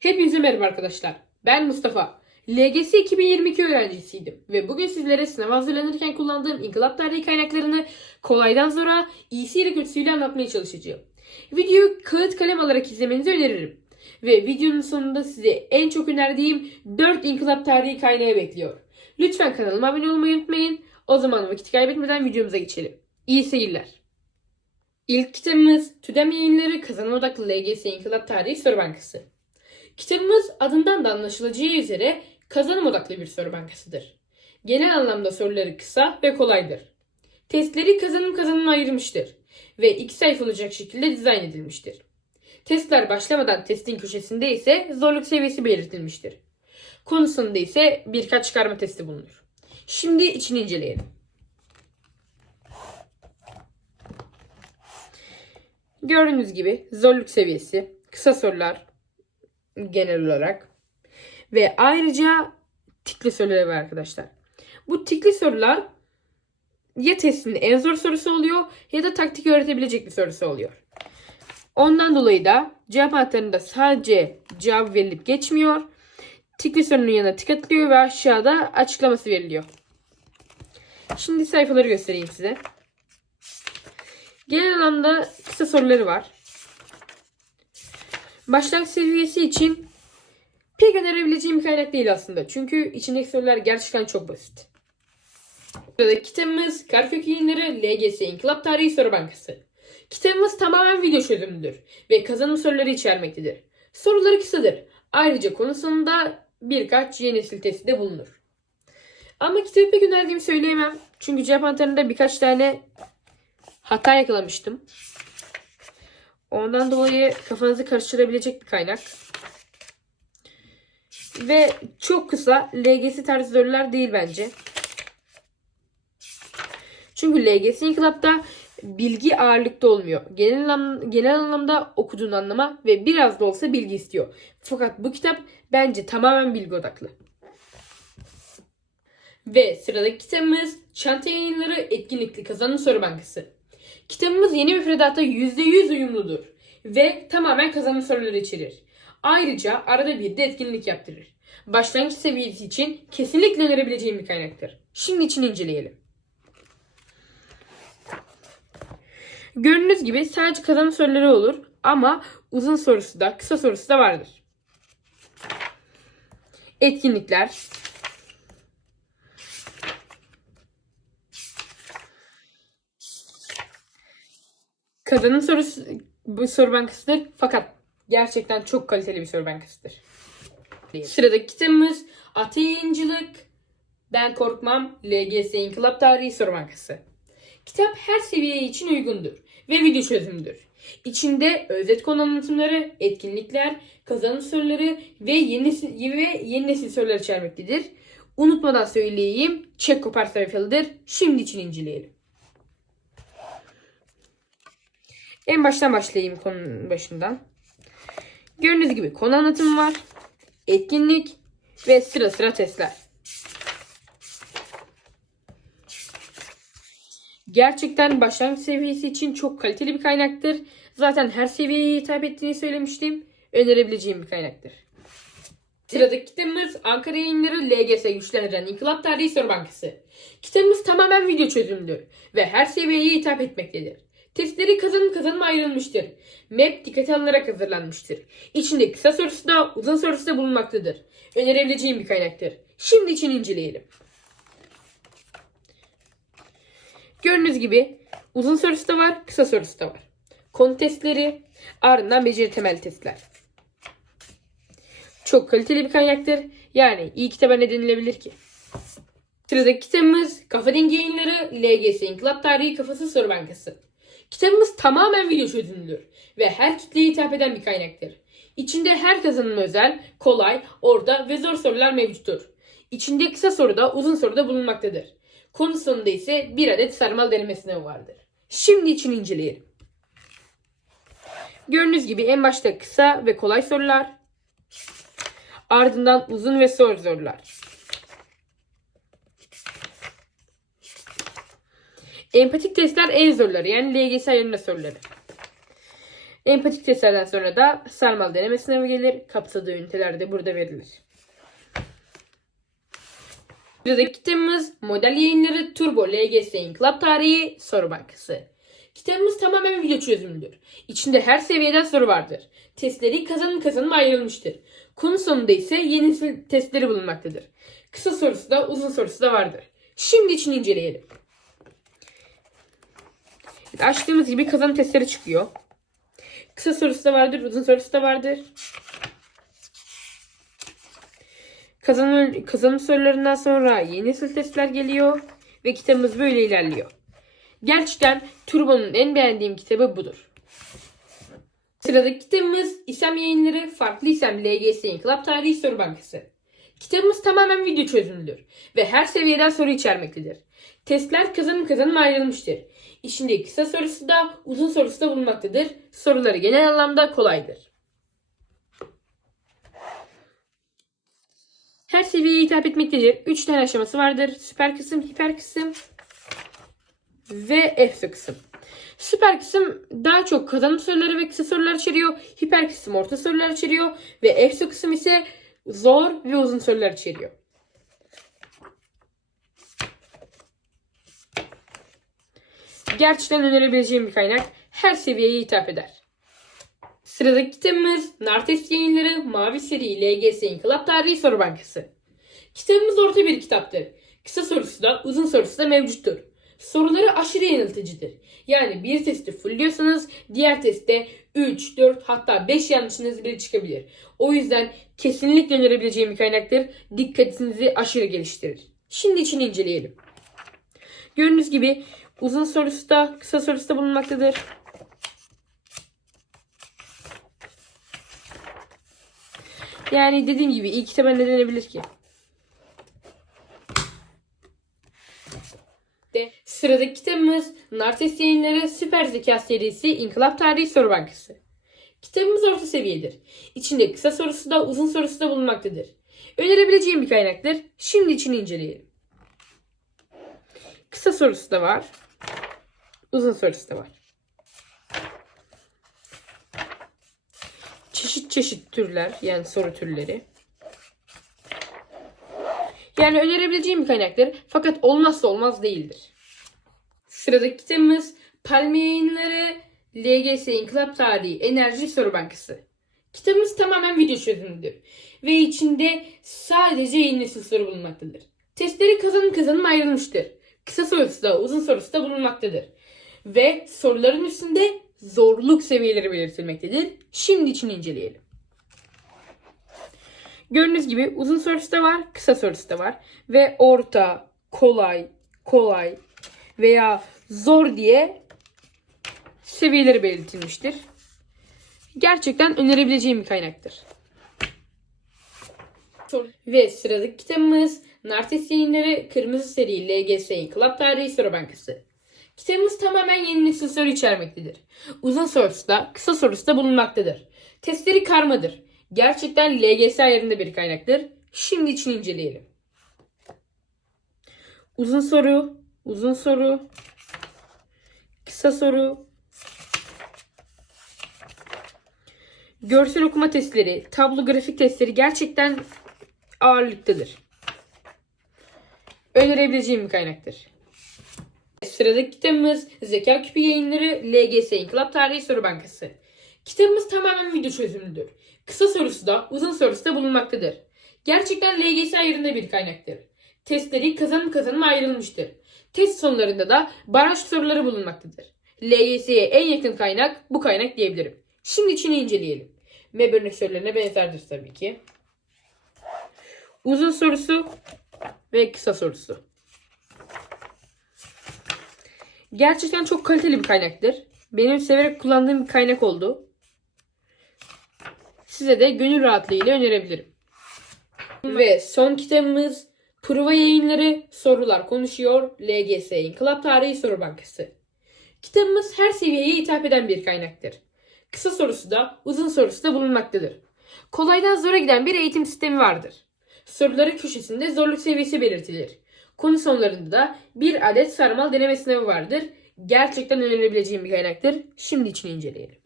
Hepinize merhaba arkadaşlar. Ben Mustafa. LGS 2022 öğrencisiydim ve bugün sizlere sınav hazırlanırken kullandığım inkılap tarihi kaynaklarını kolaydan zora, iyisiyle kötüsüyle anlatmaya çalışacağım. Videoyu kağıt kalem alarak izlemenizi öneririm. Ve videonun sonunda size en çok önerdiğim 4 inkılap tarihi kaynağı bekliyor. Lütfen kanalıma abone olmayı unutmayın. O zaman vakit kaybetmeden videomuza geçelim. İyi seyirler. İlk kitabımız TÜDEM Yayınları Kazanım Odaklı LGS İnkılap Tarihi Soru Bankası. Kitabımız adından da anlaşılacağı üzere kazanım odaklı bir soru bankasıdır. Genel anlamda soruları kısa ve kolaydır. Testleri kazanım kazanıma ayırmıştır ve iki sayfa olacak şekilde dizayn edilmiştir. Testler başlamadan testin köşesinde ise zorluk seviyesi belirtilmiştir. Konusunda ise birkaç çıkarma testi bulunur. Şimdi içini inceleyelim. Gördüğünüz gibi zorluk seviyesi, kısa sorular, genel olarak. Ve ayrıca tikli soruları var arkadaşlar. Bu tikli sorular ya testin en zor sorusu oluyor ya da taktik öğretebilecek bir sorusu oluyor. Ondan dolayı da cevap anahtarında sadece cevap verilip geçmiyor. Tikli sorunun yanına tik atılıyor ve aşağıda açıklaması veriliyor. Şimdi sayfaları göstereyim size. Genel anlamda kısa soruları var. Başlangıç seviyesi için pek önerebileceğim bir kaynak değil aslında. Çünkü içindeki sorular gerçekten çok basit. Sıradaki kitabımız Karkök Yayınları LGS İnkılap Tarihi Soru Bankası. Kitabımız tamamen video çözümüdür ve kazanım soruları içermektedir. Soruları kısadır. Ayrıca konu sonunda birkaç yeni nesil testi de bulunur. Ama kitabı pek önerdiğimi söyleyemem. Çünkü cevap birkaç tane hata yakalamıştım. Ondan dolayı kafanızı karıştırabilecek bir kaynak. Ve çok kısa LGS tarzı sorular değil bence. Çünkü LGS İnkılap'ta bilgi ağırlıkta olmuyor. Genel, anlam- genel anlamda okuduğun anlama ve biraz da olsa bilgi istiyor. Fakat bu kitap bence tamamen bilgi odaklı. Ve sıradaki kitabımız Çanta Yayınları Etkinlikli Kazanım Soru Bankası. Kitabımız yeni müfredata %100 uyumludur ve tamamen kazanım soruları içerir. Ayrıca arada bir de etkinlik yaptırır. Başlangıç seviyesi için kesinlikle önerebileceğim bir kaynaktır. Şimdi için inceleyelim. Gördüğünüz gibi sadece kazanım soruları olur ama uzun sorusu da kısa sorusu da vardır. Etkinlikler, Kazanım sorusu bu soru bankasıdır fakat gerçekten çok kaliteli bir soru bankasıdır. Sıradaki kitabımız Ata Yayıncılık Ben Korkmam LGS İnkılap Tarihi Soru Bankası. Kitap her seviye için uygundur ve video çözümüdür. İçinde özet konu anlatımları, etkinlikler, kazanım soruları ve yeni ve yeni nesil sorular içermektedir. Unutmadan söyleyeyim, çek kopar sayfalıdır. Şimdi için inceleyelim. En baştan başlayayım konunun başından. Gördüğünüz gibi konu anlatımı var. Etkinlik ve sıra sıra testler. Gerçekten başlangıç seviyesi için çok kaliteli bir kaynaktır. Zaten her seviyeye hitap ettiğini söylemiştim. Önerebileceğim bir kaynaktır. Sıradaki kitabımız Ankara Yayınları LGS Güçlendiren İnkılap Tarihi Soru Bankası. Kitabımız tamamen video çözümlüdür ve her seviyeye hitap etmektedir. Testleri kazanım kazanıma ayrılmıştır. Map dikkate alınarak hazırlanmıştır. İçinde kısa sorusu da uzun sorusu da bulunmaktadır. Önerebileceğim bir kaynaktır. Şimdi için inceleyelim. Gördüğünüz gibi uzun sorusu da var, kısa sorusu da var. Konu testleri, ardından beceri temel testler. Çok kaliteli bir kaynaktır. Yani iyi kitaba ne denilebilir ki? Sıradaki kitabımız Kafa Dengi Yayınları LGS İnkılap Tarihi Kafası Soru Bankası. Kitabımız tamamen video çözümlüdür ve her kitleye hitap eden bir kaynaktır. İçinde her kazanıma özel, kolay, orta ve zor sorular mevcuttur. İçinde kısa soruda, uzun soruda bulunmaktadır. Konu sonunda ise bir adet sarmal deneme sınavı vardır. Şimdi için inceleyelim. Gördüğünüz gibi en başta kısa ve kolay sorular, ardından uzun ve zor sorular. Empatik testler en zorları yani LGS ayarında soruları. Empatik testlerden sonra da sarmal deneme sınavı gelir. Kapsadığı üniteler de burada verilir. Sıradaki kitabımız Model Yayınları Turbo LGS İnkılap Tarihi Soru Bankası. Kitabımız tamamen video çözümlüdür. İçinde her seviyeden soru vardır. Testleri kazanım kazanım ayrılmıştır. Konu sonunda ise yeni testleri bulunmaktadır. Kısa sorusu da uzun sorusu da vardır. Şimdi içini inceleyelim. Açtığımız gibi kazanım testleri çıkıyor. Kısa sorusu da vardır, uzun sorusu da vardır. Kazanım, kazanım sorularından sonra yeni nesil testler geliyor ve kitabımız böyle ilerliyor. Gerçekten Turbo'nun en beğendiğim kitabı budur. Sıradaki kitabımız İsem Yayınları Farklı İsem LGS İnkılap Tarihi Soru Bankası. Kitabımız tamamen video çözümlüdür ve her seviyeden soru içermektedir. Testler kazanım kazanım ayrılmıştır. İçinde kısa sorusu da uzun sorusu da bulunmaktadır. Soruları genel anlamda kolaydır. Her seviyeye hitap etmektedir. 3 tane aşaması vardır. Süper kısım, hiper kısım ve EFSA kısım. Süper kısım daha çok kazanım soruları ve kısa sorular içeriyor. Hiper kısım orta sorular içeriyor. Ve EFSA kısım ise zor ve uzun sorular içeriyor. Gerçekten önerebileceğim bir kaynak. Her seviyeye hitap eder. Sıradaki kitabımız Nartes Yayınları Mavi Seri LGS İnkılap Tarihi Soru Bankası. Kitabımız orta bir kitaptır. Kısa sorusu da uzun sorusu da mevcuttur. Soruları aşırı yanıltıcıdır. Yani bir testi fullliyorsanız diğer testte 3, 4 hatta 5 yanlışınız bile çıkabilir. O yüzden kesinlikle önerebileceğim bir kaynaktır. Dikkatinizi aşırı geliştirir. Şimdi içini inceleyelim. Gördüğünüz gibi uzun sorusu da kısa sorusu da bulunmaktadır. Yani dediğim gibi iyi kitaba ne denebilir ki? De sıradaki kitabımız Nartes Yayınları Süper Zeka serisi İnkılap Tarihi Soru Bankası. Kitabımız orta seviyedir. İçinde kısa sorusu da uzun sorusu da bulunmaktadır. Önerebileceğim bir kaynaktır. Şimdi içini inceleyelim. Kısa sorusu da var. Uzun sorusu da var. Çeşit çeşit türler yani soru türleri. Yani önerebileceğim bir kaynaktır fakat olmazsa olmaz değildir. Sıradaki kitabımız Palme Yayınları LGS İnkılap Tarihi Enerji Soru Bankası. Kitabımız tamamen video çözümüdür ve içinde sadece yeni nesil soru bulunmaktadır. Testleri kazanım kazanım ayrılmıştır. Kısa sorusu da uzun sorusu da bulunmaktadır. Ve soruların üstünde zorluk seviyeleri belirtilmektedir. Şimdi içini inceleyelim. Gördüğünüz gibi uzun sorusu da var, kısa sorusu da var. Ve orta, kolay, kolay veya zor diye seviyeleri belirtilmiştir. Gerçekten önerebileceğim bir kaynaktır. Ve sıradaki kitabımız Nartes Yayınları Kırmızı Seri LGS İnkılap Tarihi Soru Bankası. Kitabımız tamamen yeni nesil soru içermektedir. Uzun sorusu da kısa sorusu da bulunmaktadır. Testleri karmadır. Gerçekten LGS ayarında bir kaynaktır. Şimdi içini inceleyelim. Uzun soru, uzun soru, kısa soru, görsel okuma testleri, tablo grafik testleri gerçekten ağırlıktadır. Önerebileceğim bir kaynaktır. Sıradaki kitabımız Zeka Küpü Yayınları LGS İnkılap Tarihi Soru Bankası. Kitabımız tamamen video çözümlüdür. Kısa sorusu da uzun sorusu da bulunmaktadır. Gerçekten LGS ayarında bir kaynaktır. Testleri kazanım kazanım ayrılmıştır. Test sonlarında da baraj soruları bulunmaktadır. LGS'ye en yakın kaynak bu kaynak diyebilirim. Şimdi içini inceleyelim. MEB örnek sorularına benzerdir tabii ki. Uzun sorusu ve kısa sorusu. Gerçekten çok kaliteli bir kaynaktır. Benim severek kullandığım bir kaynak oldu. Size de gönül rahatlığıyla önerebilirim. Ve son kitabımız Prova Yayınları Sorular Konuşuyor LGS İnkılap Tarihi Soru Bankası. Kitabımız her seviyeye hitap eden bir kaynaktır. Kısa sorusu da uzun sorusu da bulunmaktadır. Kolaydan zora giden bir eğitim sistemi vardır. Soruların köşesinde zorluk seviyesi belirtilir. Konu sonlarında da bir adet sarmal deneme sınavı vardır. Gerçekten önerebileceğim bir kaynaktır. Şimdi içini inceleyelim.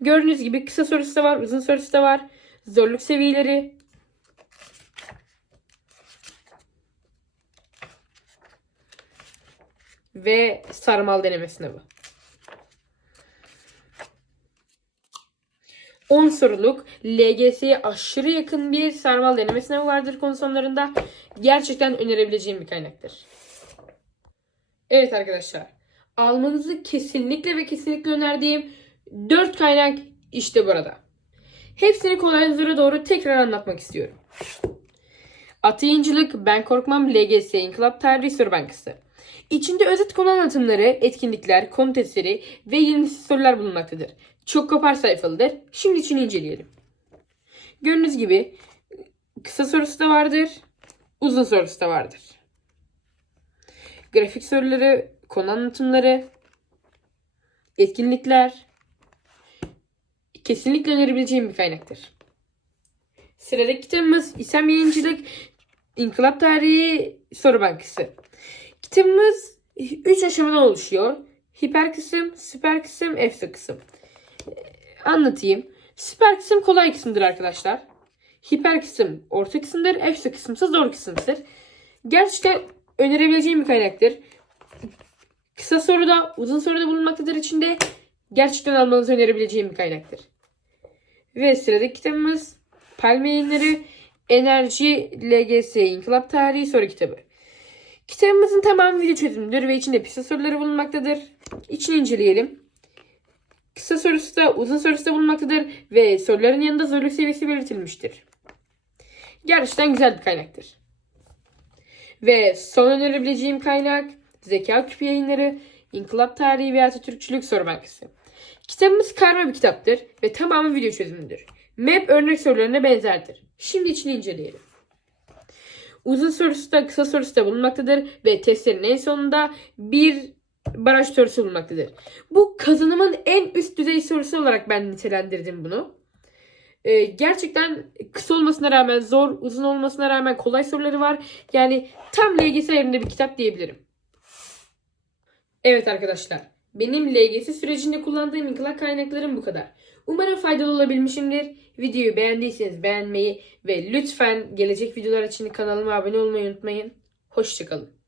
Gördüğünüz gibi kısa sorusu da var, uzun sorusu da var. Zorluk seviyeleri. Ve sarmal deneme sınavı. 10 soruluk LGS'ye aşırı yakın bir sarmal deneme sınavı vardır konu sonlarında. Gerçekten önerebileceğim bir kaynaktır. Evet arkadaşlar. Almanızı kesinlikle ve kesinlikle önerdiğim 4 kaynak işte burada. Hepsini kolaylıklara doğru tekrar anlatmak istiyorum. Atı Ben Korkmam, LGS, İnkılap Tarihi Soru Bankası. İçinde özet konu anlatımları, etkinlikler, konu testleri ve 20 sorular bulunmaktadır. Çok kopar sayfalıdır. Şimdi için inceleyelim. Gördüğünüz gibi kısa sorusu da vardır, uzun sorusu da vardır. Grafik soruları, konu anlatımları, etkinlikler kesinlikle önerebileceğim bir kaynaktır. Sıradaki kitabımız İslam Yayıncılık İnkılap Tarihi Soru Bankası. Kitabımız 3 aşamadan oluşuyor. Hiper kısım, süper kısım, efsa kısım. Anlatayım. Süper kısım kolay kısımdır arkadaşlar. Hiper kısım orta kısımdır. Efsa kısımsa zor kısımdır. Gerçekten önerebileceğim bir kaynaktır. Kısa soruda, uzun soruda bulunmaktadır içinde. Gerçekten almanızı önerebileceğim bir kaynaktır. Ve sıradaki kitabımız Palme Yayınları Enerji LGS İnkılap Tarihi Soru Kitabı. Kitabımızın tamamı video çözümüdür ve içinde kısa soruları bulunmaktadır. İçini inceleyelim. Kısa sorusu da uzun sorusu da bulunmaktadır ve soruların yanında zorluk seviyesi belirtilmiştir. Gerçekten güzel bir kaynaktır. Ve son önerebileceğim kaynak Zeka Küpü Yayınları, İnkılap Tarihi ve Atatürkçülük Soru Bankası. Kitabımız karma bir kitaptır ve tamamı video çözümüdür. MEP örnek sorularına benzerdir. Şimdi içini inceleyelim. Uzun sorusu da kısa sorusu da bulunmaktadır ve testlerin en sonunda bir baraj sorusu bulunmaktadır. Bu kazanımın en üst düzey sorusu olarak ben nitelendirdim bunu. Ee, gerçekten kısa olmasına rağmen zor, uzun olmasına rağmen kolay soruları var. Yani tam LGS ayarında bir kitap diyebilirim. Evet arkadaşlar, benim LGS sürecinde kullandığım inkılap kaynaklarım bu kadar. Umarım faydalı olabilmişimdir. Videoyu beğendiyseniz beğenmeyi ve lütfen gelecek videolar için kanalıma abone olmayı unutmayın. Hoşçakalın.